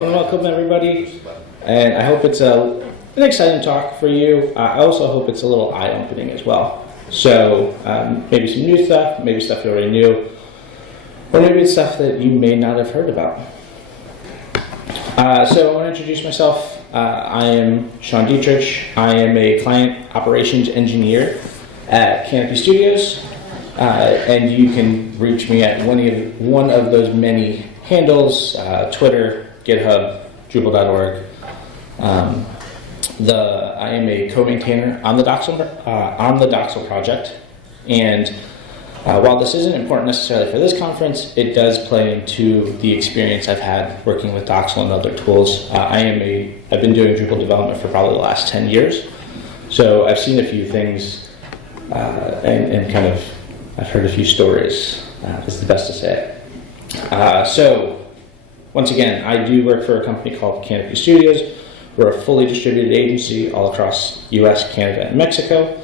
Welcome everybody, and I hope it's an exciting talk for you. I also hope it's a little eye-opening as well. So maybe some new stuff, maybe stuff you already knew, or maybe it's stuff that you may not have heard about. So I want to introduce myself. I am Sean Dietrich. I am a client operations engineer at Canopy Studios, and you can reach me at one of those many handles, Twitter, GitHub, Drupal.org. I am a co-maintainer on the Docksal project, and while this isn't important necessarily for this conference, it does play into the experience I've had working with Docksal and other tools. I've been doing Drupal development for probably the last 10 years, so I've seen a few things and kind of I've heard a few stories. Is the best to say. So. Once again, I do work for a company called Canopy Studios. We're a fully distributed agency all across US, Canada, and Mexico.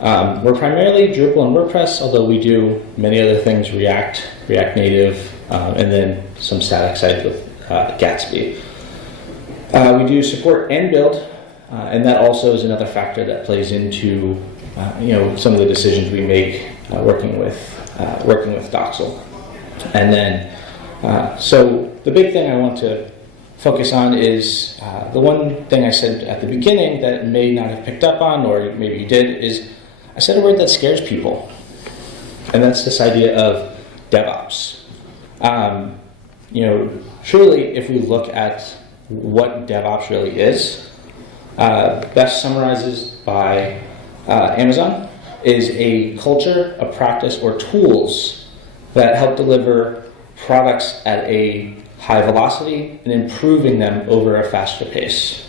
We're primarily Drupal and WordPress, although we do many other things, React Native, and then some static sites with Gatsby. We do support and build, and that also is another factor that plays into some of the decisions we make working with Docksal. And then so the big thing I want to focus on is the one thing I said at the beginning that may not have picked up on, or maybe you did, is I said a word that scares people, and that's this idea of DevOps. Truly, if we look at what DevOps really is, best summarizes by Amazon, is a culture, a practice, or tools that help deliver products at a high velocity and improving them over a faster pace.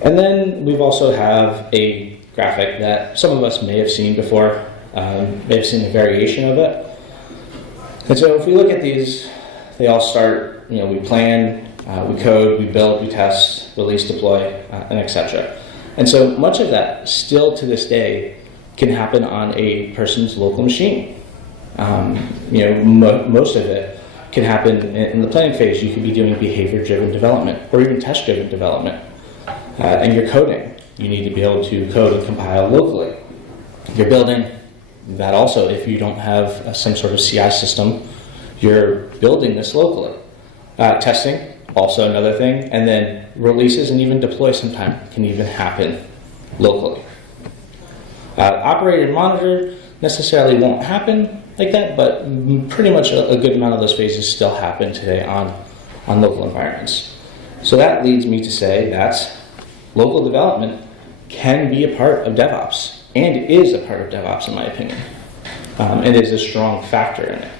And then we've also have a graphic that some of us may have seen before, may have seen a variation of it. And so if we look at these, they all start, we plan, we code, we build, we test, release, deploy, and etc. And so much of that still to this day can happen on a person's local machine. Most of it can happen in the planning phase. You could be doing behavior-driven development or even test-driven development. And you're coding. You need to be able to code and compile locally. You're building. That also, if you don't have some sort of CI system, you're building this locally. Testing, also another thing. And then releases and even deploy sometime can even happen locally. Operate and monitor necessarily won't happen like that, but pretty much a good amount of those phases still happen today on local environments. So that leads me to say that local development can be a part of DevOps, and is a part of DevOps in my opinion, and is a strong factor in it.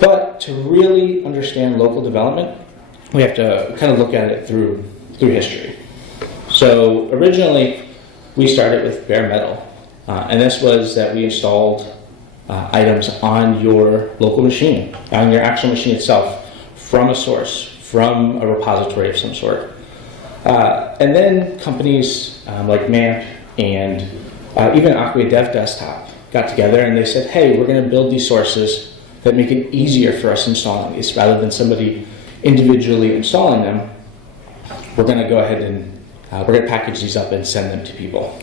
But to really understand local development, we have to kind of look at it through history. So originally, we started with bare metal, and this was that we installed items on your local machine, on your actual machine itself, from a source, from a repository of some sort. And then companies like MAMP and even Acquia Dev Desktop got together and they said, hey, we're going to build these sources that make it easier for us installing these. Rather than somebody individually installing them, we're going to go ahead and we're going to package these up and send them to people.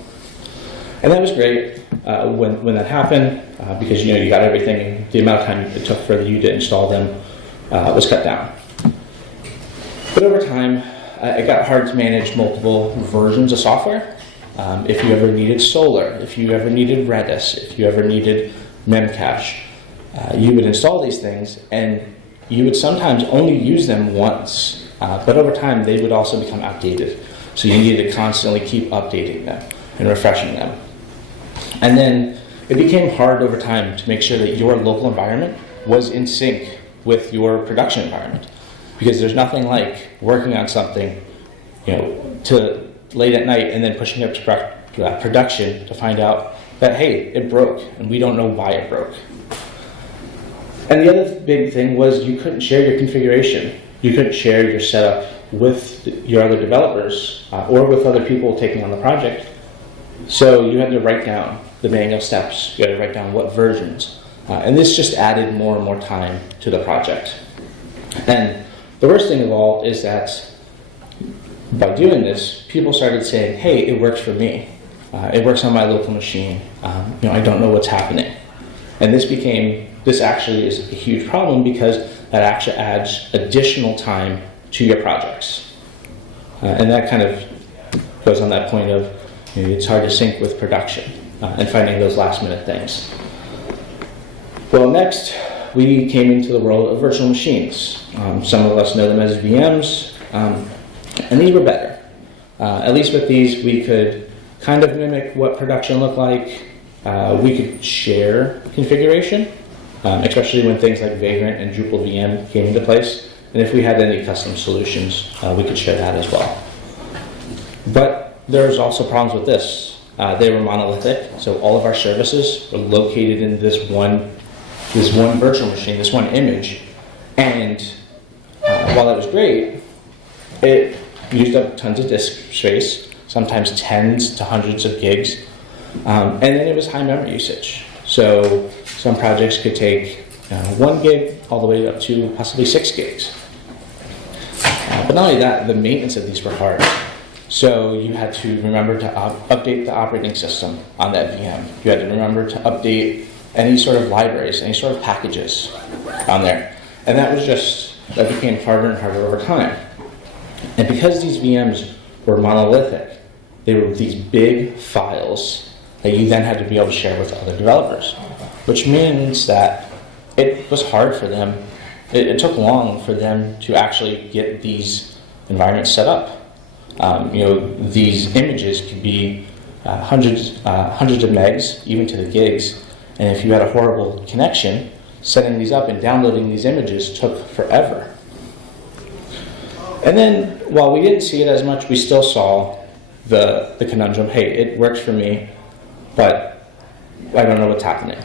And that was great when that happened, because you got everything. The amount of time it took for you to install them was cut down. But over time, it got hard to manage multiple versions of software. If you ever needed Solar, if you ever needed Redis, if you ever needed Memcache, you would install these things, and you would sometimes only use them once. But over time, they would also become outdated. So you needed to constantly keep updating them and refreshing them. And then it became hard over time to make sure that your local environment was in sync with your production environment. Because there's nothing like working on something, to late at night and then pushing it up to production to find out that, hey, it broke and we don't know why it broke. And the other big thing was you couldn't share your configuration. You couldn't share your setup with your other developers or with other people taking on the project. So you had to write down the manual steps. You had to write down what versions. And this just added more and more time to the project. And the worst thing of all is that by doing this, people started saying, hey, it works for me. It works on my local machine. I don't know what's happening. And this actually is a huge problem because that actually adds additional time to your projects. And that kind of goes on that point of it's hard to sync with production and finding those last minute things. Well, next we came into the world of virtual machines. Some of us know them as VMs, and these were better. At least with these, we could kind of mimic what production looked like. We could share configuration, especially when things like Vagrant and Drupal VM came into place. And if we had any custom solutions, we could share that as well. But there's also problems with this. They were monolithic, so all of our services were located in this one virtual machine, this one image. And while that was great, it used up tons of disk space, sometimes tens to hundreds of gigs. And then it was high memory usage. So some projects could take 1 gig all the way up to possibly 6 gigs. But not only that, the maintenance of these were hard. So you had to remember to update the operating system on that VM. You had to remember to update any sort of libraries, any sort of packages on there. And that became harder and harder over time. And because these VMs were monolithic, they were these big files that you then had to be able to share with other developers, which means that it was hard for them. It took long for them to actually get these environments set up. These images could be hundreds of megs, even to the gigs. And if you had a horrible connection, setting these up and downloading these images took forever. And then, while we didn't see it as much, we still saw the conundrum, hey, it works for me, but I don't know what's happening.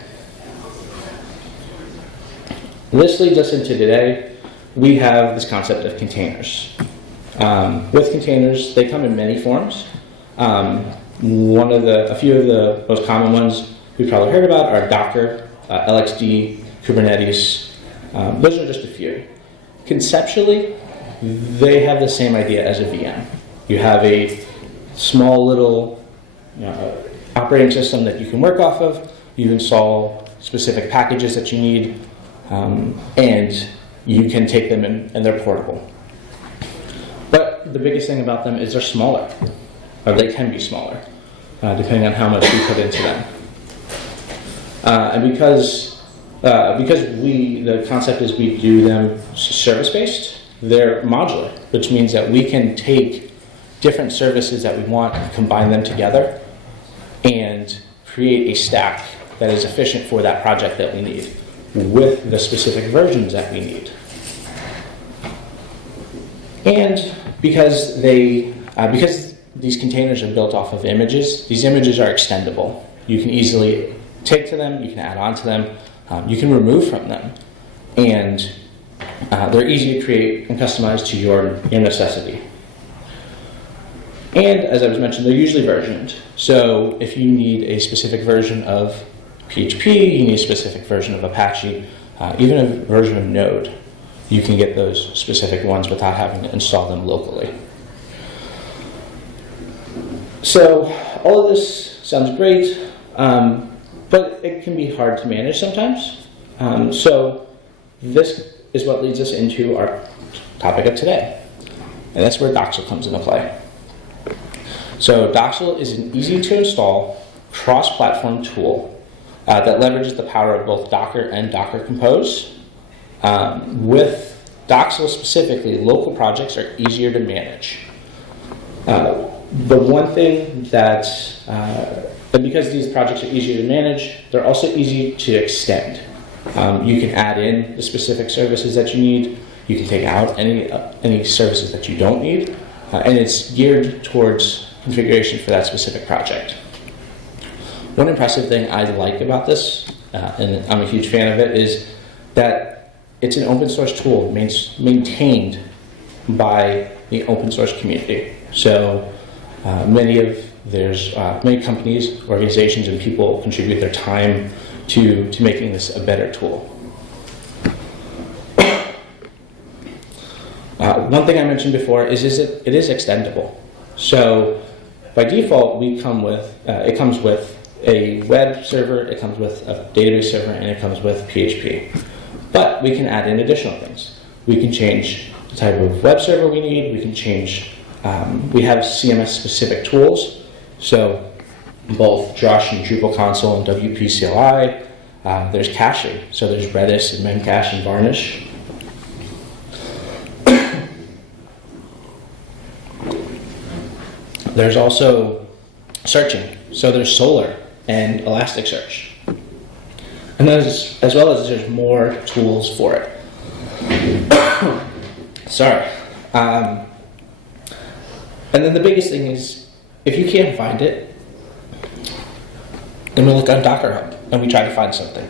This leads us into today. We have this concept of containers. With containers, they come in many forms. A few of the most common ones we've probably heard about are Docker, LXD, Kubernetes. Those are just a few. Conceptually, they have the same idea as a VM. You have a small little operating system that you can work off of. You install specific packages that you need, and you can take them and they're portable. But the biggest thing about them is they're smaller, or they can be smaller, depending on how much we put into them. And because the concept is we do them service-based, they're modular, which means that we can take different services that we want and combine them together and create a stack that is efficient for that project that we need with the specific versions that we need. And because these containers are built off of images, these images are extendable. You can easily take to them, you can add on to them, you can remove from them, and they're easy to create and customize to your necessity. And as I was mentioning, they're usually versioned. So if you need a specific version of PHP, you need a specific version of Apache, even a version of Node, you can get those specific ones without having to install them locally. So all of this sounds great, but it can be hard to manage sometimes. So this is what leads us into our topic of today. And that's where Docksal comes into play. So Docksal is an easy to install cross-platform tool that leverages the power of both Docker and Docker Compose. With Docksal specifically, local projects are easier to manage. The one thing that because these projects are easier to manage, they're also easy to extend. You can add in the specific services that you need. You can take out any services that you don't need, and it's geared towards configuration for that specific project. One impressive thing I like about this, and I'm a huge fan of it, is that it's an open source tool maintained by the open source community. So many companies, organizations, and people contribute their time to making this a better tool. One thing I mentioned before is it is extendable. So by default, it comes with a web server, it comes with a database server, and it comes with PHP. But we can add in additional things. We can change the type of web server we need. We can change, we have CMS-specific tools. So both Drush and Drupal console and WP CLI. There's caching. So there's Redis and Memcache and Varnish. There's also searching. So there's Solr and Elasticsearch. And as well as there's more tools for it. Sorry. And then the biggest thing is, if you can't find it, then we look on Docker Hub and we try to find something.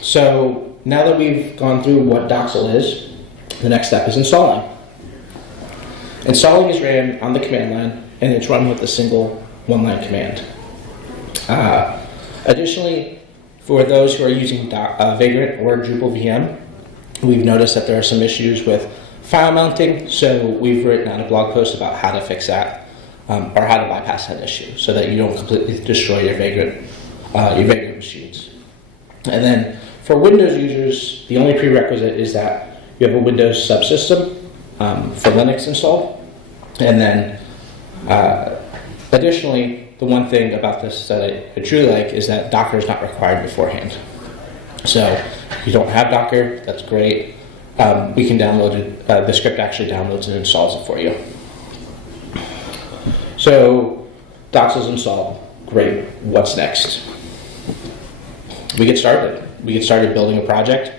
So now that we've gone through what Docksal is, the next step is installing. Installing is ran on the command line, and it's run with a single one-line command. Additionally, for those who are using Vagrant or Drupal VM, we've noticed that there are some issues with file mounting, so we've written out a blog post about how to fix that, or how to bypass that issue, so that you don't completely destroy your Vagrant machines. And then for Windows users, the only prerequisite is that you have a Windows subsystem for Linux installed. And then additionally, the one thing about this that I truly like is that Docker is not required beforehand. So if you don't have Docker, that's great. We can download it. The script actually downloads and installs it for you. So Docksal's installed. Great. What's next? We get started. We get started building a project,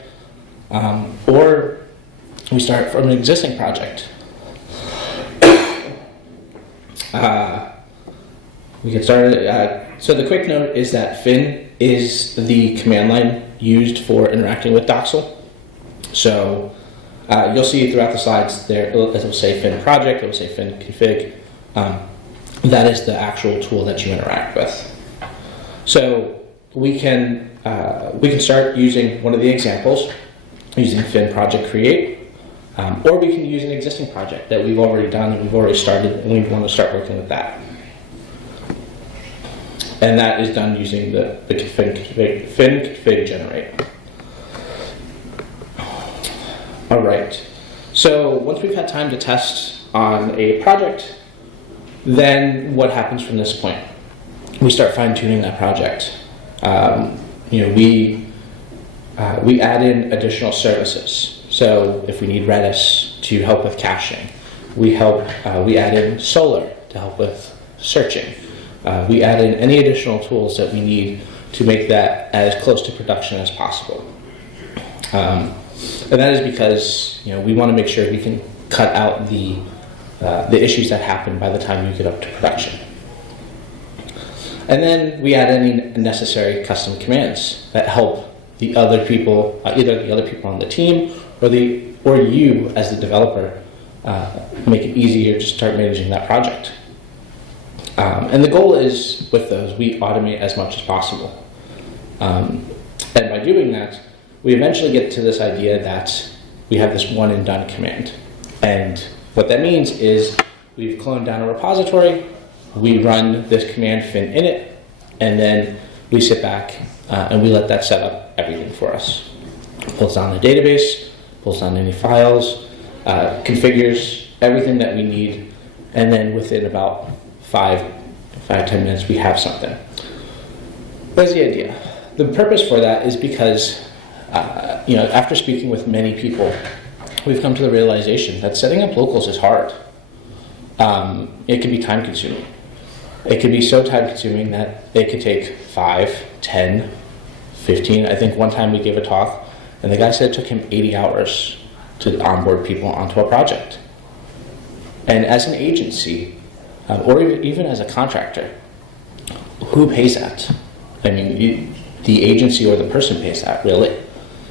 or we start from an existing project. We get started. So the quick note is that Fin is the command line used for interacting with Docksal. So you'll see throughout the slides there, it will say Fin project, it will say Fin config. That is the actual tool that you interact with. So we can start using one of the examples, using Fin project create, or we can use an existing project that we've already done and we've already started, and we want to start working with that. And that is done using the fin config generate. All right. So once we've had time to test on a project, then what happens from this point? We start fine-tuning that project. We add in additional services. So if we need Redis to help with caching, we add in Solr to help with searching. We add in any additional tools that we need to make that as close to production as possible. And that is because we want to make sure we can cut out the issues that happen by the time you get up to production. And then we add any necessary custom commands that help the other people, either the other people on the team or you as the developer, make it easier to start managing that project. And the goal is, with those, we automate as much as possible. And by doing that, we eventually get to this idea that we have this one and done command. And what that means is we've cloned down a repository, we run this command fin init, and then we sit back and we let that set up everything for us. Pulls down the database, pulls down any files, configures everything that we need, and then within about 5-10 minutes we have something. That's the idea. The purpose for that is because after speaking with many people, we've come to the realization that setting up locals is hard. It can be time consuming. It could be so time consuming that it could take 5, 10, 15. I think one time we gave a talk and the guy said it took him 80 hours to onboard people onto a project. And as an agency, or even as a contractor, who pays that? I mean, the agency or the person pays that, really.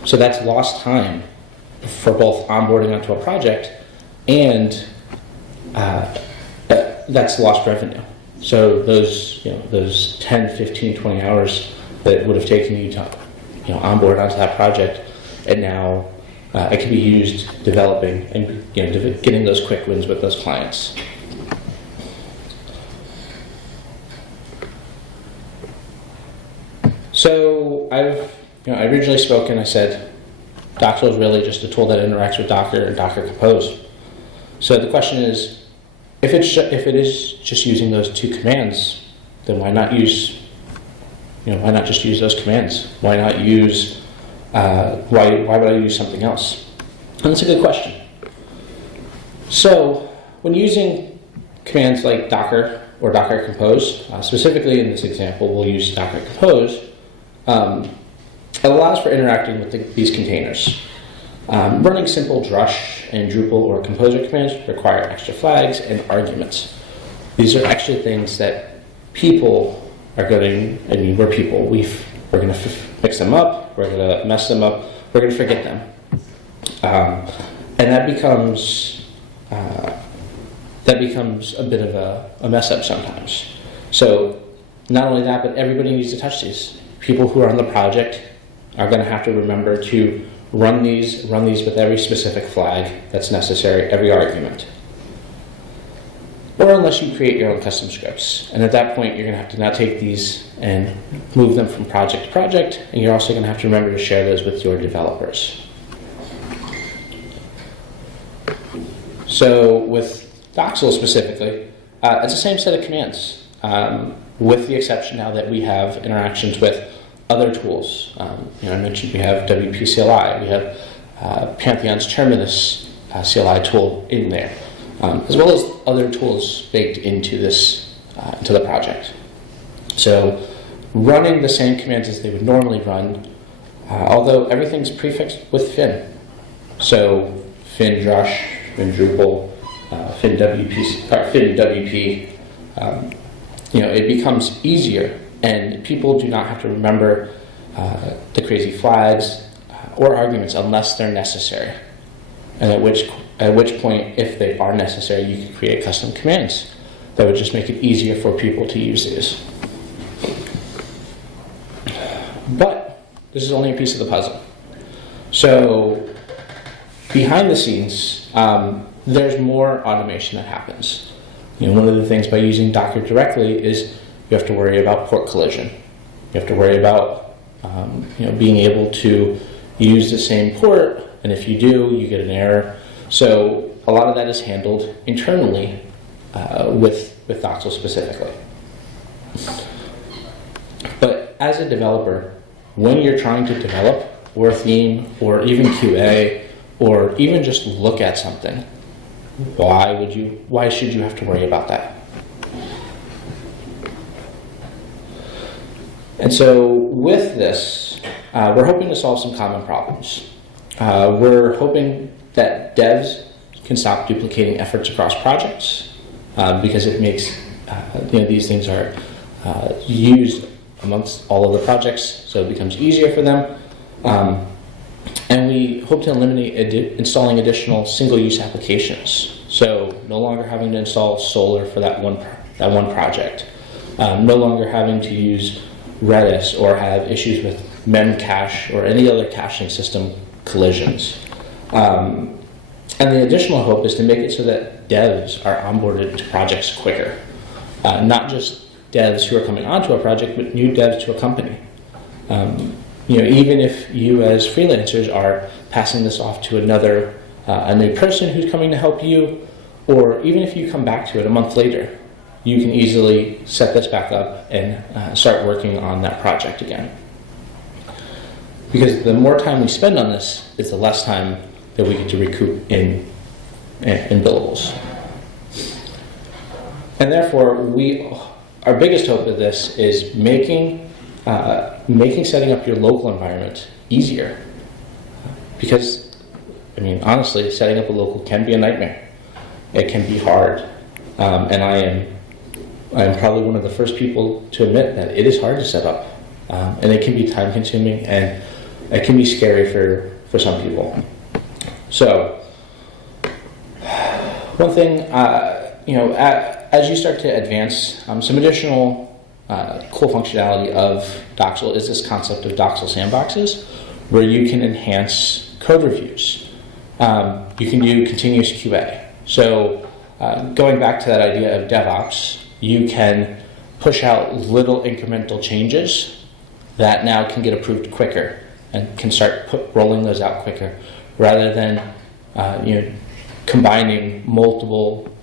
So that's lost time for both onboarding onto a project and that's lost revenue. So those 10, 15, 20 hours that would have taken you to onboard onto that project, and now it can be used developing and getting those quick wins with those clients. So I originally spoke and I said Docksal is really just a tool that interacts with Docker and Docker Compose. So the question is, if it is just using those two commands, then why not just use those commands? Why not use why would I use something else? And that's a good question. So when using commands like Docker or Docker Compose, specifically in this example, we'll use Docker Compose. It allows for interacting with these containers. Running simple drush and Drupal or Composer commands require extra flags and arguments. These are actually things that people are going. We're people. We're going to mix them up. We're going to mess them up. We're going to forget them, and that becomes a bit of a mess up sometimes. So not only that, but everybody needs to touch these. People who are on the project are going to have to remember to run these with every specific flag that's necessary, every argument. Or unless you create your own custom scripts. And at that point, you're going to have to now take these and move them from project to project, and you're also going to have to remember to share those with your developers. So with Docksal specifically, it's the same set of commands, with the exception now that we have interactions with other tools. I mentioned we have WP CLI, we have Pantheon's Terminus CLI tool in there, as well as other tools baked into the project. So running the same commands as they would normally run, although everything's prefixed with fin. So fin drush, fin Drupal, fin WP, it becomes easier, and people do not have to remember the crazy flags or arguments unless they're necessary. And at which point, if they are necessary, you can create custom commands that would just make it easier for people to use these. But this is only a piece of the puzzle. So behind the scenes, there's more automation that happens. One of the things by using Docker directly is you have to worry about port collision. You have to worry about being able to use the same port, and if you do, you get an error. So a lot of that is handled internally with Docksal specifically. But as a developer, when you're trying to develop or a theme or even QA or even just look at something, why should you have to worry about that? And so with this, we're hoping to solve some common problems. We're hoping that devs can stop duplicating efforts across projects because it makes these things are used amongst all of the projects, so it becomes easier for them. And we hope to eliminate installing additional single-use applications. So no longer having to install Solr for that one project. No longer having to use Redis or have issues with memcache or any other caching system collisions. And the additional hope is to make it so that devs are onboarded to projects quicker. Not just devs who are coming onto a project, but new devs to a company. Even if you as freelancers are passing this off to a new person who's coming to help you, or even if you come back to it a month later, you can easily set this back up and start working on that project again. Because the more time we spend on this, it's the less time that we get to recoup in billables. And therefore, our biggest hope of this is making setting up your local environment easier. Because, honestly, setting up a local can be a nightmare. It can be hard. And I am probably one of the first people to admit that it is hard to set up. And it can be time consuming, and it can be scary for some people. So, one thing, as you start to advance, some additional cool functionality of Docksal is this concept of Docksal sandboxes, where you can enhance code reviews. You can do continuous QA. So going back to that idea of DevOps, you can push out little incremental changes that now can get approved quicker and can start rolling those out quicker, rather than combining multiple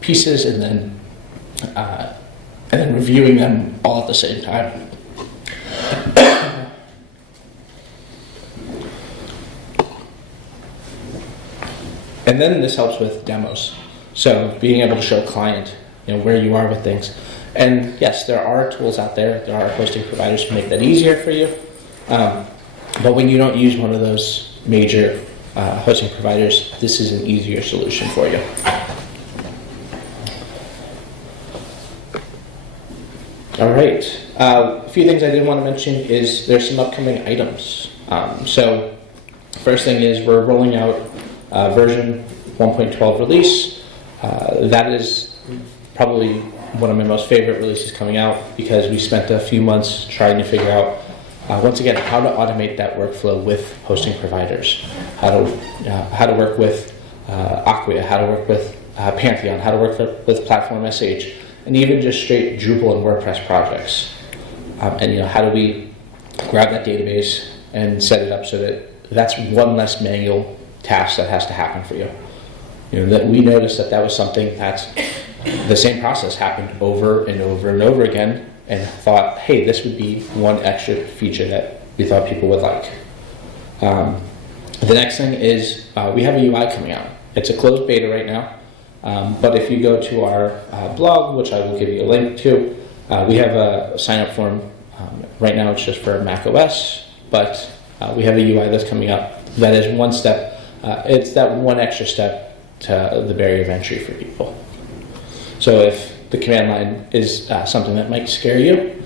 pieces and then reviewing them all at the same time. And then this helps with demos. So being able to show a client where you are with things. And yes, there are tools out there. There are hosting providers to make that easier for you. But when you don't use one of those major hosting providers, this is an easier solution for you. All right. A few things I did want to mention is there's some upcoming items. So first thing is we're rolling out version 1.12 release. That is probably one of my most favorite releases coming out, because we spent a few months trying to figure out, once again, how to automate that workflow with hosting providers, how to work with Acquia, how to work with Pantheon, how to work with Platform SH, and even just straight Drupal and WordPress projects. And how do we grab that database and set it up so that that's one less manual task that has to happen for you. That we noticed that was something that the same process happened over and over and over again, and thought, hey, this would be one extra feature that we thought people would like. The next thing is we have a UI coming out. It's a closed beta right now, but if you go to our blog, which I will give you a link to, we have a sign-up form. Right now it's just for macOS, but we have a UI that's coming up that is one step. It's that one extra step to the barrier of entry for people. So if the command line is something that might scare you,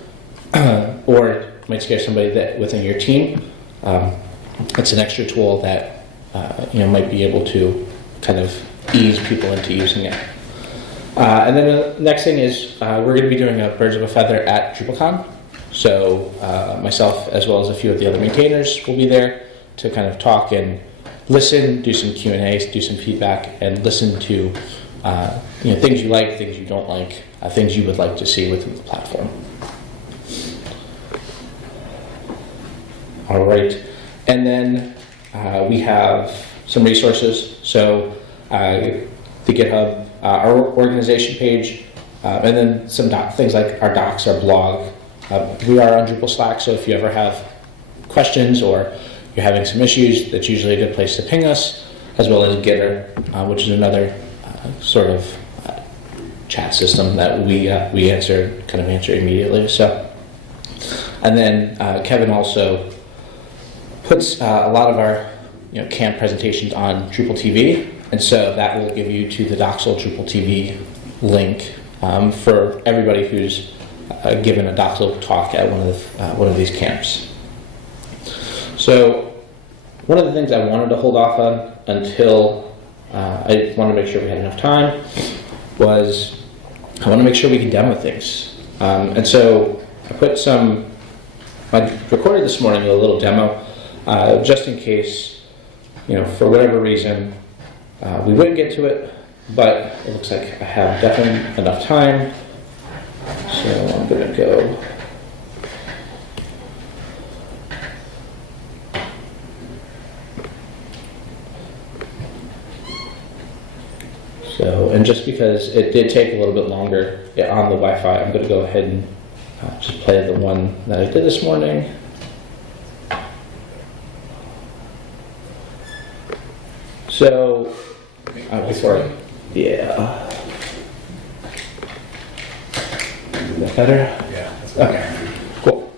or might scare somebody that within your team, it's an extra tool that might be able to kind of ease people into using it. And then the next thing is we're going to be doing a Birds of a Feather at DrupalCon. So myself, as well as a few of the other maintainers, will be there to kind of talk and listen, do some Q&A, do some feedback, and listen to things you like, things you don't like, things you would like to see within the platform. All right, and then we have some resources. So the GitHub, our organization page, and then some things like our docs, our blog. We are on Drupal Slack, so if you ever have questions or you're having some issues, that's usually a good place to ping us, as well as Gitter, which is another sort of chat system that we answer immediately. So, and then Kevin also puts a lot of our camp presentations on Drupal TV, and so that will give you to the Docksal Drupal TV link for everybody who's given a Docksal talk at one of these camps. So one of the things I wanted to hold off on until I wanted to make sure we had enough time was I want to make sure we can demo things. And so I recorded this morning a little demo just in case, for whatever reason, we wouldn't get to it, but it looks like I have definitely enough time. So I'm going to go. So, and just because it did take a little bit longer on the Wi-Fi, I'm going to go ahead and just play the one that I did this morning. So, yeah. Is that better? Yeah. Okay, cool.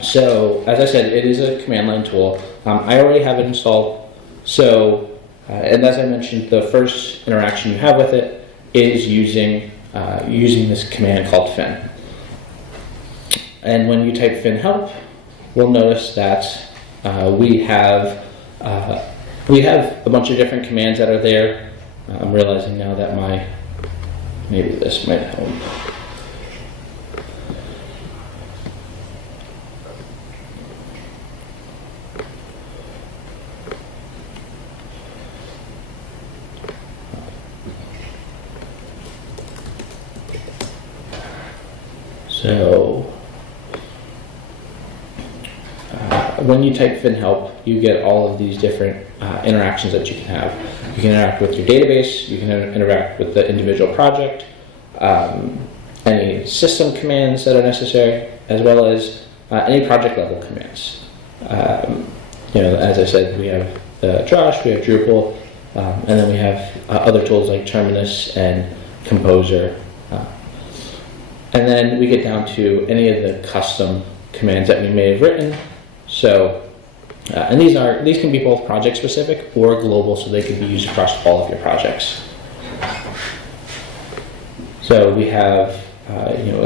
So, as I said, it is a command line tool. I already have it installed. So, and as I mentioned, the first interaction you have with it is using this command called fin. And when you type fin help, we'll notice that we have a bunch of different commands that are there. I'm realizing now that maybe this might help. So when you type fin help, you get all of these different interactions that you can have. You can interact with your database, you can interact with the individual project, any system commands that are necessary, as well as any project level commands. As I said, we have Josh, we have Drupal, and then we have other tools like Terminus and Composer. And then we get down to any of the custom commands that we may have written. So, and these can be both project specific or global, so they can be used across all of your projects. So we have,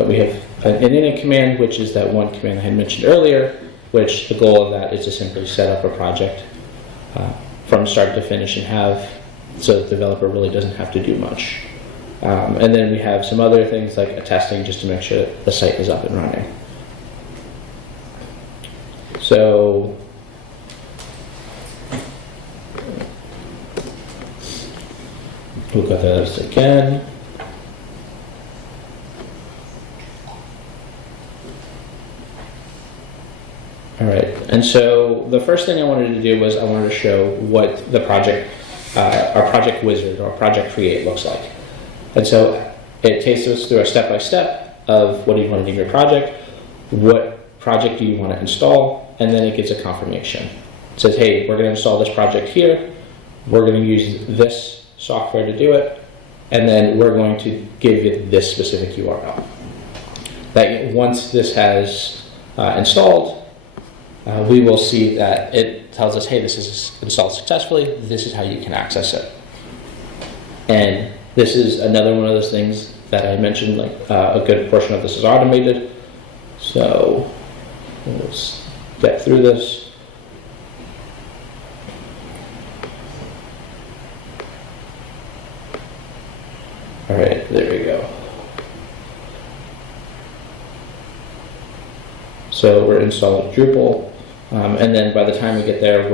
we have an init command, which is that one command I had mentioned earlier, which the goal of that is to simply set up a project from start to finish and so the developer really doesn't have to do much. And then we have some other things like attesting, just to make sure that the site is up and running. So we'll go through this again. All right, and so the first thing I wanted to do was I wanted to show what the project, our project wizard or project create looks like. And so it takes us through a step-by-step of what do you want to do in your project, what project do you want to install, and then it gives a confirmation. It says, hey, we're going to install this project here, we're going to use this software to do it, and then we're going to give it this specific URL. That once this has installed, we will see that it tells us, hey, this is installed successfully, this is how you can access it. And this is another one of those things that I mentioned, like a good portion of this is automated. So let's get through this. All right, there we go. So we're installing Drupal, and then by the time we get there,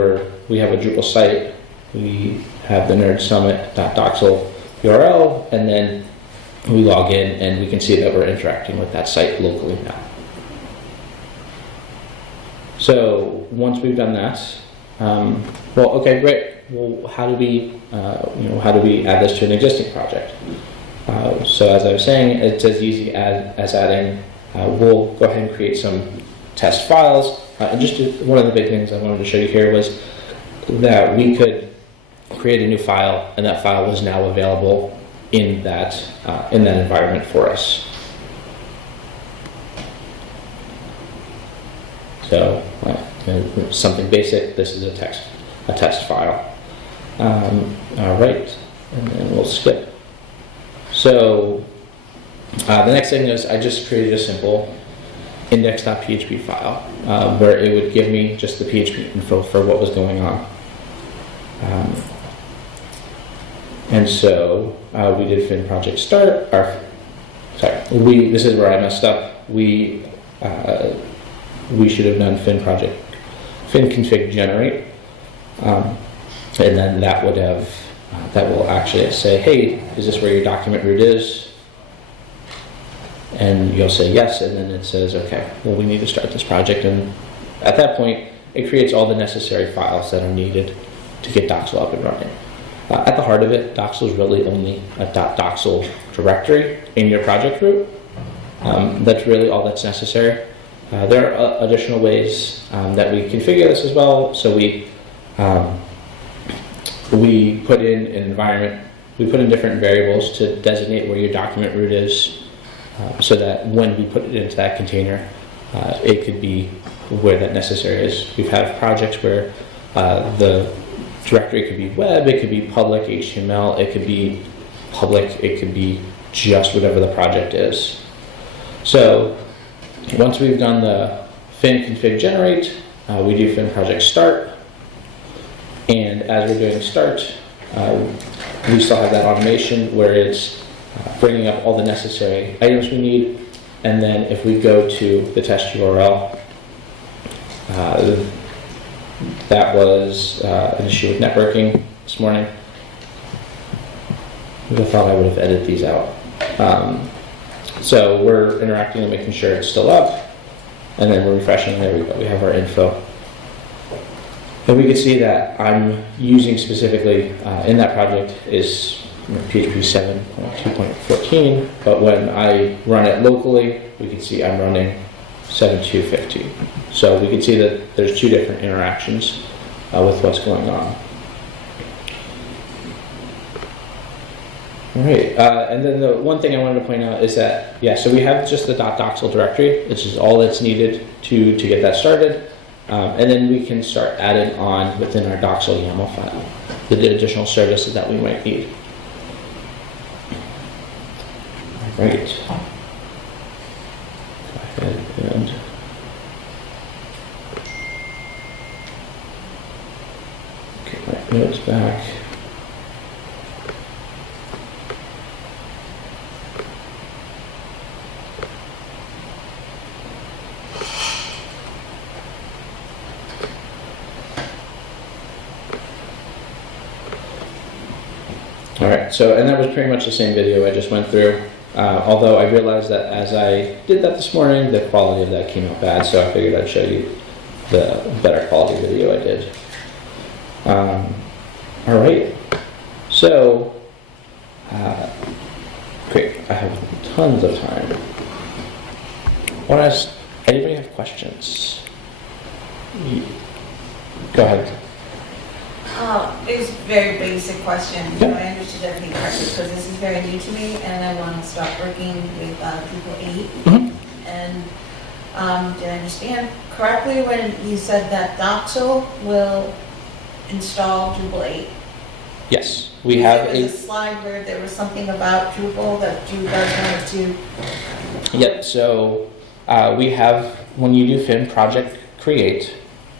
we have a Drupal site. We have the nerdsummit.docksal URL, and then we log in and we can see that we're interacting with that site locally now. So once we've done that, okay, great. Well, how do we add this to an existing project? So as I was saying, it's as easy as adding. We'll go ahead and create some test files. And just one of the big things I wanted to show you here was that we could create a new file, and that file was now available in that environment for us. So something basic. This is a test file. All right, and then we'll skip. So the next thing is I just created a simple index.php file where it would give me just the PHP info for what was going on. And so we did fin project start. This is where I messed up. We should have done fin config generate, and then that will actually say, hey, is this where your document root is? And you'll say yes, and then it says, okay, well, we need to start this project. And at that point, it creates all the necessary files that are needed to get Docksal up and running. At the heart of it, Docksal is really only a .docksal directory in your project root. That's really all that's necessary. There are additional ways that we configure this as well. So we put in an environment, we put in different variables to designate where your document root is, so that when we put it into that container, it could be where that necessary is. We've had projects where the directory could be web, it could be public HTML, it could be public, it could be just whatever the project is. So once we've done the fin config generate, we do fin project start. And as we're doing start, we still have that automation where it's bringing up all the necessary items we need. And then if we go to the test URL, that was an issue with networking this morning. I thought I would have edited these out. So we're interacting and making sure it's still up, and then we're refreshing. There we go. We have our info. And we can see that I'm using specifically in that project is PHP 7.2.14, but when I run it locally, we can see I'm running 7.2.15. So we can see that there's two different interactions with what's going on. All right, and then the one thing I wanted to point out is that, yeah, so we have just the .docksal directory, which is all that's needed to get that started. And then we can start adding on within our Docksal YAML file the additional services that we might need. All right. Go ahead and get my notes back. Alright, so, and that was pretty much the same video I just went through, although I realized that as I did that this morning, the quality of that came out bad, so I figured I'd show you the better quality video I did. Alright, so, great, I have tons of time. Anybody have questions? Go ahead. It's a very basic question. Yeah. I understood everything correctly because this is very new to me, and I want to start working with Drupal 8. Mm-hmm. And did I understand correctly when you said that Docksal will install Drupal 8? Yes, we have There was a slide where there was something about Drupal that you guys wanted to. Yep, so we have, when you do Fin project create,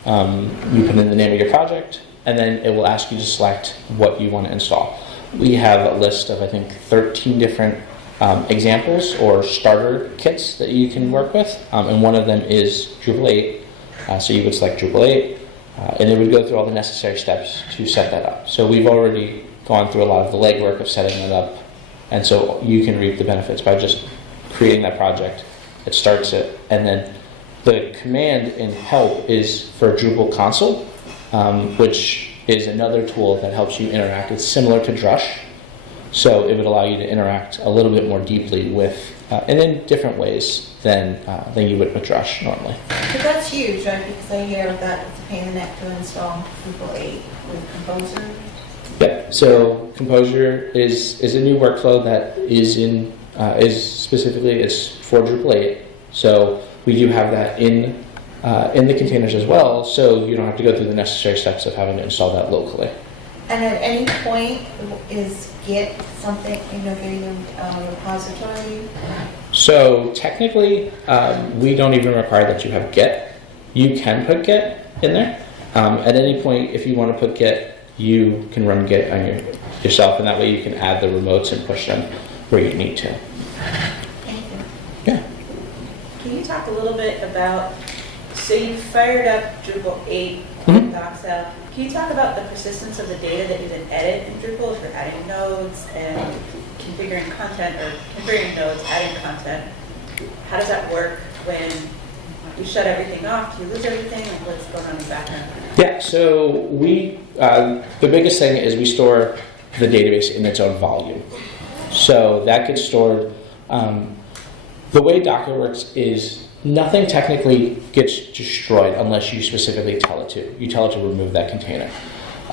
you put in the name of your project, and then it will ask you to select what you want to install. We have a list of, I think, 13 different examples or starter kits that you can work with, and one of them is Drupal 8. So you would select Drupal 8, and it would go through all the necessary steps to set that up. So we've already gone through a lot of the legwork of setting it up, and so you can reap the benefits by just creating that project. It starts it, and then the command in help is for Drupal console, which is another tool that helps you interact. It's similar to Drush, so it would allow you to interact a little bit more deeply with, and in different ways than you would with Drush normally. But that's huge, right? Because I hear that it's a pain in the neck to install Drupal 8 with Composer. Yep. So Composer is a new workflow that is specifically it's for Drupal 8. So we do have that in the containers as well, so you don't have to go through the necessary steps of having to install that locally. And at any point, is Git something, getting a repository? So technically, we don't even require that you have Git. You can put Git in there. At any point, if you want to put Git, you can run Git on yourself, and that way you can add the remotes and push them where you need to. Thank you. Yeah. Can you talk a little bit about, so you fired up Drupal 8 Mhm. Docksal. Can you talk about the persistence of the data that you then edit in Drupal if you're adding nodes and configuring content, or configuring nodes, adding content? How does that work when you shut everything off? Do you lose everything? Like, what's going on in the background? Yeah, so the biggest thing is we store the database in its own volume. So that gets stored. The way Docker works is nothing technically gets destroyed unless you specifically tell it to. You tell it to remove that container.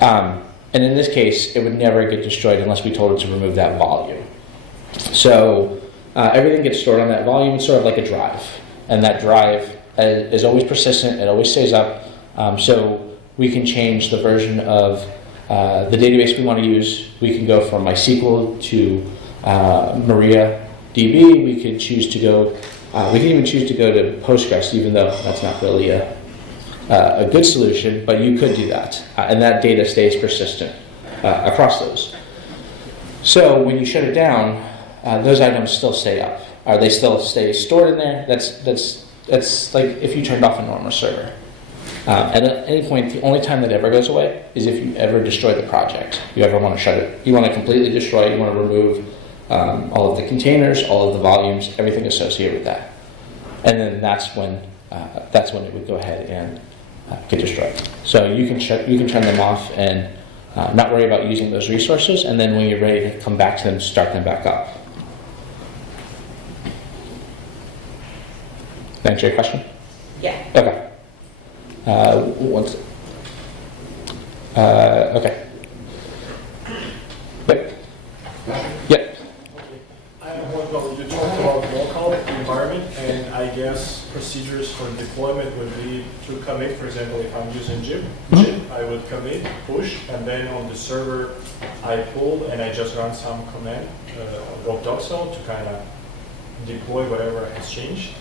And in this case, it would never get destroyed unless we told it to remove that volume. So everything gets stored on that volume. It's sort of like a drive. And that drive is always persistent. It always stays up. So we can change the version of the database we want to use. We can go from MySQL to MariaDB. We could choose to go. We can even choose to go to Postgres, even though that's not really a good solution. But you could do that, and that data stays persistent across those. So when you shut it down, those items still stay up. Or they still stay stored in there. That's like if you turned off a normal server. And at any point, the only time that ever goes away is if you ever destroy the project. You ever want to shut it. You want to completely destroy it. You want to remove all of the containers, all of the volumes, everything associated with that. And then that's when it would go ahead and get destroyed. So you can turn them off and not worry about using those resources, and then when you're ready to come back to them, start them back up. Answer your question? Yeah. Okay. Okay. Yep. Yep. I have one question. You talked about local environment, and I guess procedures for deployment would be to commit. For example, if I'm using Git, I would commit, push, and then on the server, I pull and I just run some command of Docksal to kind of deploy whatever has changed.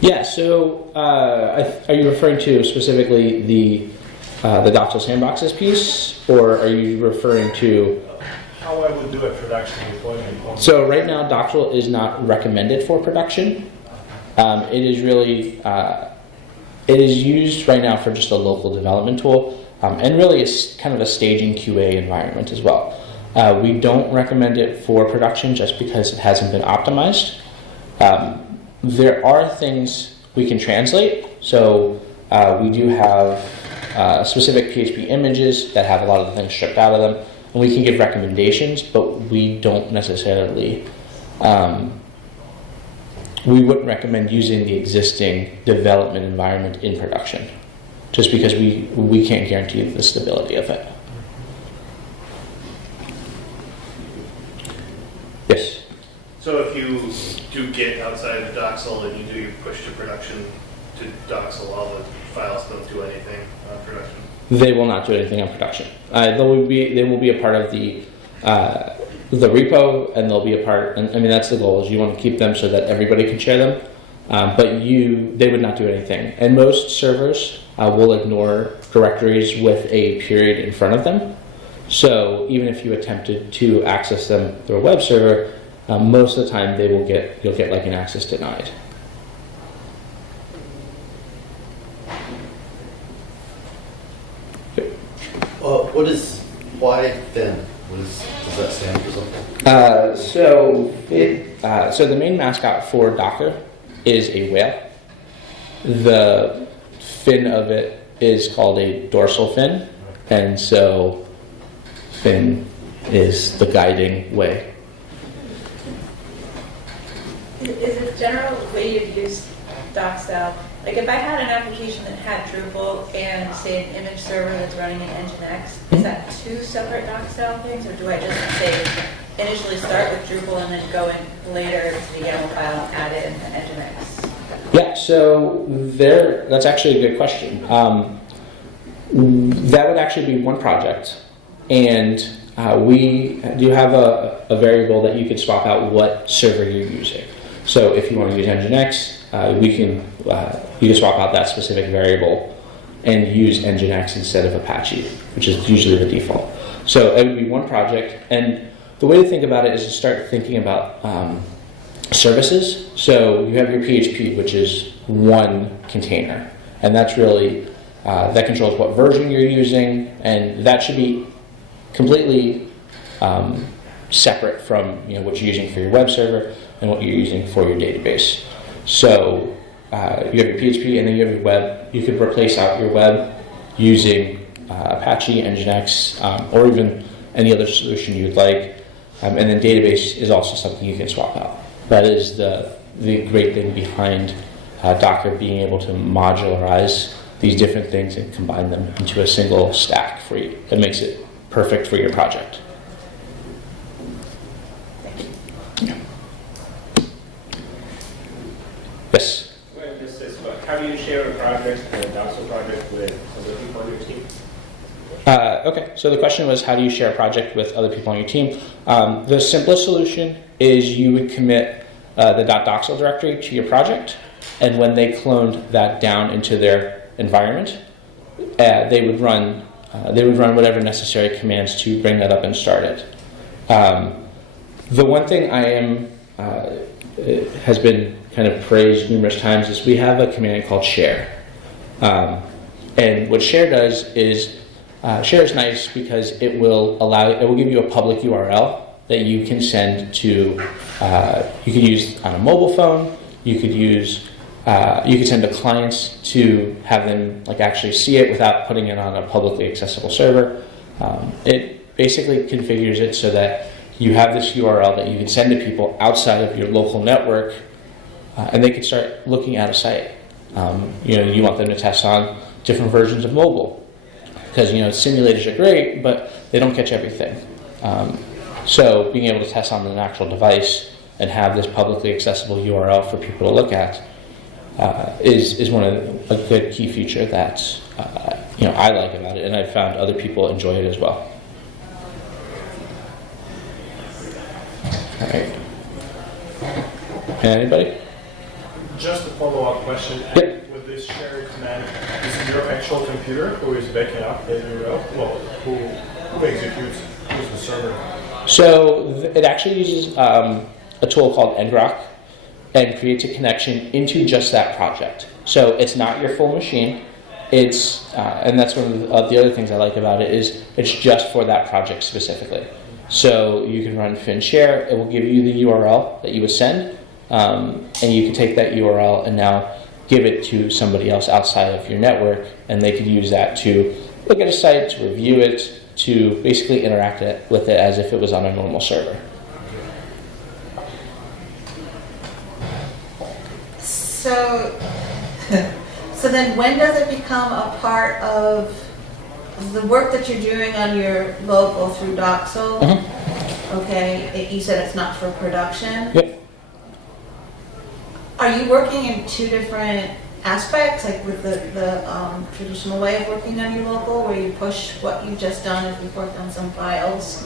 Yeah. So, are you referring to specifically the Docksal sandboxes piece, or are you referring to? How I would do a production deployment. So right now, Docksal is not recommended for production. It is really, it is used right now for just a local development tool, and really is kind of a staging QA environment as well. We don't recommend it for production just because it hasn't been optimized. There are things we can translate. So we do have specific PHP images that have a lot of the things stripped out of them. And we can give recommendations, but we don't necessarily, we wouldn't recommend using the existing development environment in production, just because we can't guarantee the stability of it. Yes? So if you do get outside of Docksal and you do your push to production to Docksal, all the files don't do anything on production? They will not do anything on production. They will be a part of the repo, and they'll be a part. And I mean, that's the goal: is you want to keep them so that everybody can share them. But they would not do anything. And most servers will ignore directories with a period in front of them. So even if you attempted to access them through a web server, most of the time you'll get like an access denied. Why thin? Does that stand for something? So the main mascot for Docker is a whale. The fin of it is called a dorsal fin, and so fin is the guiding way. Is it a general way you'd use Docksal? Like if I had an application that had Drupal and say an image server that's running in Nginx, is that two separate Docksal things, or do I just say initially start with Drupal and then go in later to the YAML file and add it in Nginx? Yeah, so that's actually a good question. That would actually be one project, and we do have a variable that you can swap out what server you're using. So if you want to use Nginx, you can swap out that specific variable and use Nginx instead of Apache, which is usually the default. So it would be one project, and the way to think about it is to start thinking about services. So you have your PHP, which is one container, and that's really that controls what version you're using, and that should be completely separate from what you're using for your web server and what you're using for your database. So you have your PHP and then you have your web. You could replace out your web using Apache, Nginx, or even any other solution you'd like. And then database is also something you can swap out. That is the great thing behind Docker being able to modularize these different things and combine them into a single stack for you. That makes it perfect for your project. Yes? How do you share a project, a Docksal project, with other people on your team? Okay, so the question was, how do you share a project with other people on your team? The simplest solution is you would commit the .docksal directory to your project, and when they cloned that down into their environment, they would run whatever necessary commands to bring that up and start it. The one thing has been kind of praised numerous times is we have a command called share. And what share does is, share is nice because it will give you a public URL that you can send to, you could use on a mobile phone, you could use, you could send to clients to have them like actually see it without putting it on a publicly accessible server. It basically configures it so that you have this URL that you can send to people outside of your local network, and they can start looking at a site. You want them to test on different versions of mobile, because simulators are great, but they don't catch everything. So being able to test on an actual device and have this publicly accessible URL for people to look at is one of a good key feature that I like about it, and I've found other people enjoy it as well. All right. Anybody? Just a follow-up question. Yep. With this shared command, is it your actual computer who is backing up the URL? Well, who executes? Who's the server? So it actually uses a tool called ngrok and creates a connection into just that project. So it's not your full machine. It's and that's one of the other things I like about it is it's just for that project specifically. So you can run finshare. It will give you the URL that you would send, and you can take that URL and now give it to somebody else outside of your network, and they could use that to look at a site, to review it, to basically interact with it as if it was on a normal server. So, so then when does it become a part of the work that you're doing on your logo through Docksal? Okay, you said it's not for production. Yep. Are you working in two different aspects, like with the traditional way of working on your logo, where you push what you've just done if you've worked on some files?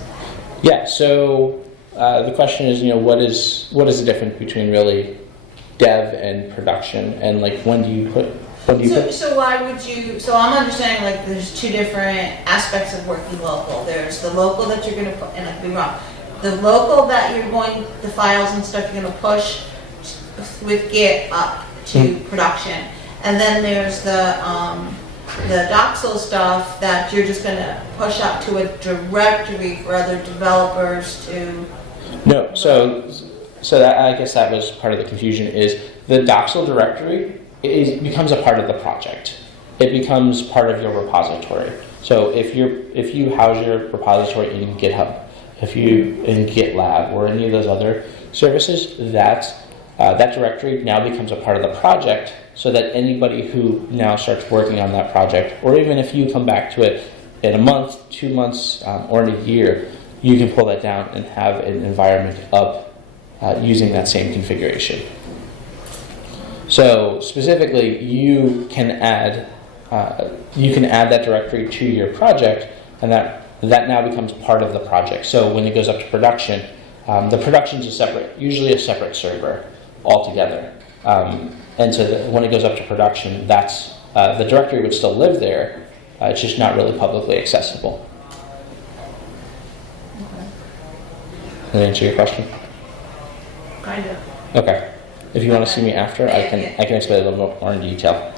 Yeah. So the question is, what is the difference between really dev and production, and like when do you put? So why would you? So I'm understanding like there's two different aspects of working local. There's the local that you're going to put, and I could be wrong. The local that you're going, the files and stuff you're going to push with Git up to production, and then there's the Docksal stuff that you're just going to push up to a directory for other developers to. No, so that I guess that was part of the confusion. Is the Docksal directory becomes a part of the project. It becomes part of your repository. So if you house your repository in GitHub, if you in GitLab or any of those other services, that directory now becomes a part of the project, so that anybody who now starts working on that project, or even if you come back to it in a month, 2 months, or in a year, you can pull that down and have an environment up using that same configuration. So specifically, you can add that directory to your project, and that now becomes part of the project. So when it goes up to production, the production is usually a separate server altogether. And so when it goes up to production, that's the directory would still live there. It's just not really publicly accessible. Does that answer your question? Kind of. Okay. If you want to see me after, I can explain a little bit more in detail.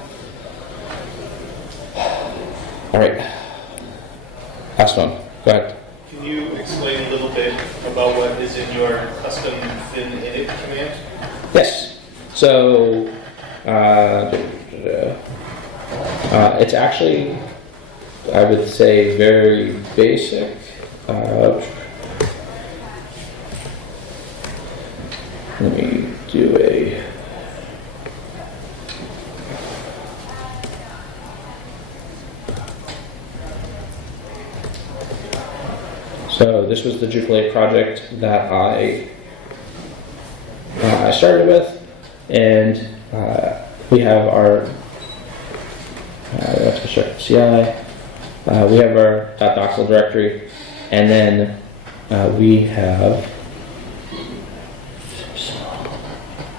All right. Last one. Go ahead. Can you explain a little bit about what is in your custom fin init command? Yes. So it's actually, I would say, very basic. Let me do a. So this was the Drupal 8 project that I started with, and we have our CI. We have our .docksal directory, and then we have.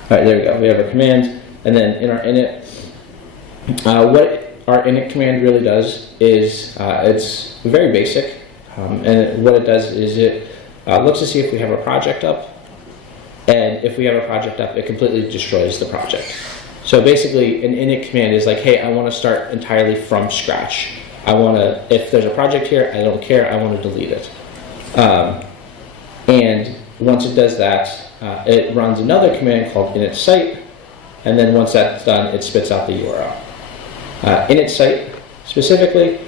All right, there we go. We have our command, and then in our init, what our init command really does is it's very basic, and what it does is it looks to see if we have a project up, and if we have a project up, it completely destroys the project. So basically, an init command is like, hey, I want to start entirely from scratch. I want to, if there's a project here, I don't care, I want to delete it. And once it does that, it runs another command called init site, and then once that's done, it spits out the URL. Init site specifically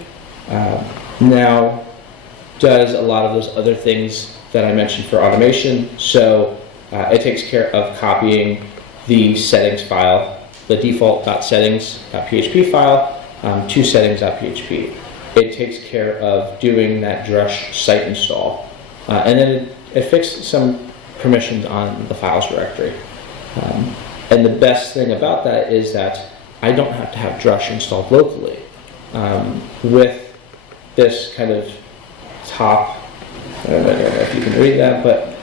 now does a lot of those other things that I mentioned for automation. So it takes care of copying the settings file, the default.settings.php file, to settings.php. It takes care of doing that drush site install. And then it fixed some permissions on the files directory. And the best thing about that is that I don't have to have drush installed locally. With this kind of top, I don't know if you can read that, but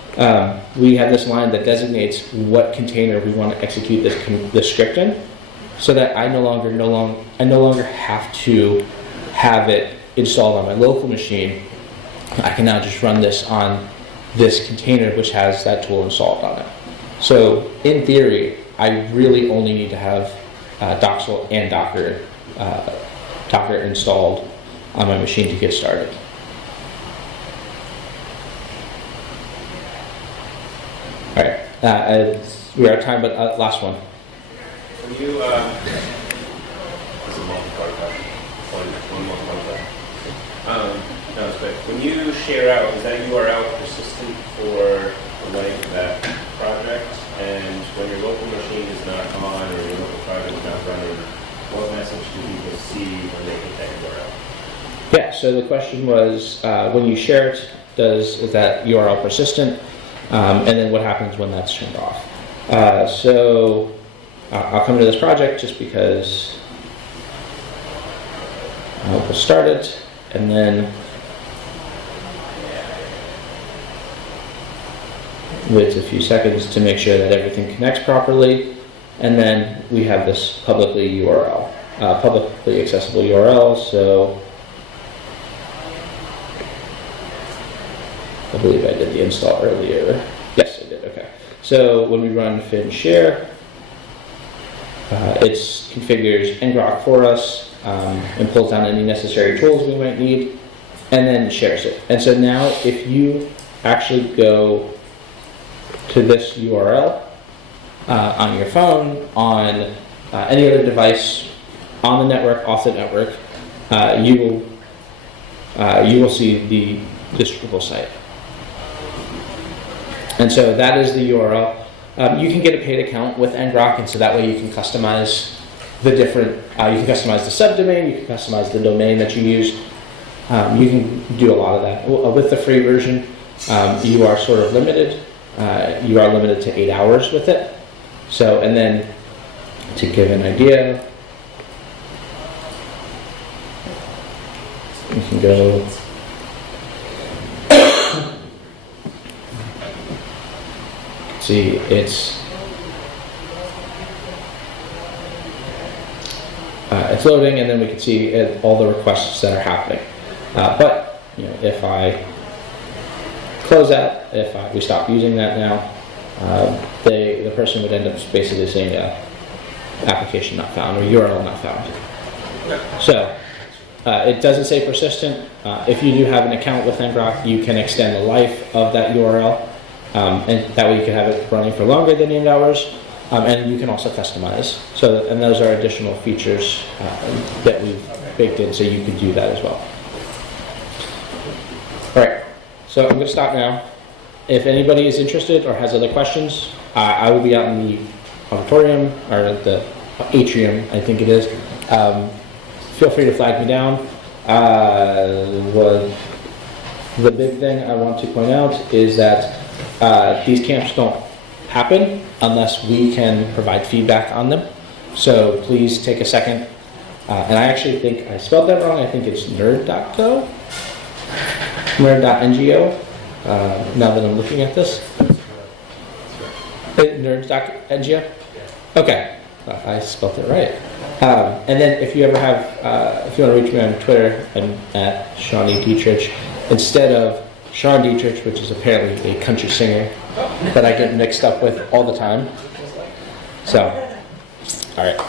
we have this line that designates what container we want to execute this script in, so that I no longer have to have it installed on my local machine. I can now just run this on this container which has that tool installed on it. So in theory, I really only need to have Docksal and Docker installed on my machine to get started. All right, we are out of time, but last one. When you, this is a multi-part question. One more part. No, it's quick. When you share out, is that URL persistent for the length of that project? And when your local machine is not on or your local project is not running, what message do people see when they hit that URL? Yeah, so the question was, when you share it, is that URL persistent? And then what happens when that's turned off? So I'll come to this project just because we'll start it, and then wait a few seconds to make sure that everything connects properly, and then we have this publicly accessible URL. So I believe I did the install earlier. Yes, I did. Okay. So when we run fin share, it configures ngrok for us and pulls down any necessary tools we might need, and then shares it. And so now, if you actually go to this URL on your phone, on any other device, on the network, off the network, you will see this Drupal site. And so that is the URL. You can get a paid account with ngrok, and so that way you can customize the different. You can customize the subdomain. You can customize the domain that you use. You can do a lot of that with the free version. You are sort of limited. You are limited to 8 hours with it. So, and then to give an idea, you can go. See, it's loading, and then we can see all the requests that are happening. But if I close that, if we stop using that now, the person would end up basically saying application not found or URL not found. So it doesn't say persistent. If you do have an account with ngrok, you can extend the life of that URL. And that way you can have it running for longer than 8 hours, and you can also customize. So, and those are additional features that we've baked in, so you could do that as well. All right, so I'm going to stop now. If anybody is interested or has other questions, I will be out in the auditorium, or the atrium, I think it is. Feel free to flag me down. The big thing I want to point out is that these camps don't happen unless we can provide feedback on them. So please take a second. And I actually think I spelled that wrong. I think it's nerd.go, nerd.ngo. Now that I'm looking at this, nerds.ngo. Okay, I spelled it right. And then if you ever have, if you want to reach me on Twitter, I'm at Shawnee Dietrich instead of Sean Dietrich, which is apparently a country singer that I get mixed up with all the time. So, all right.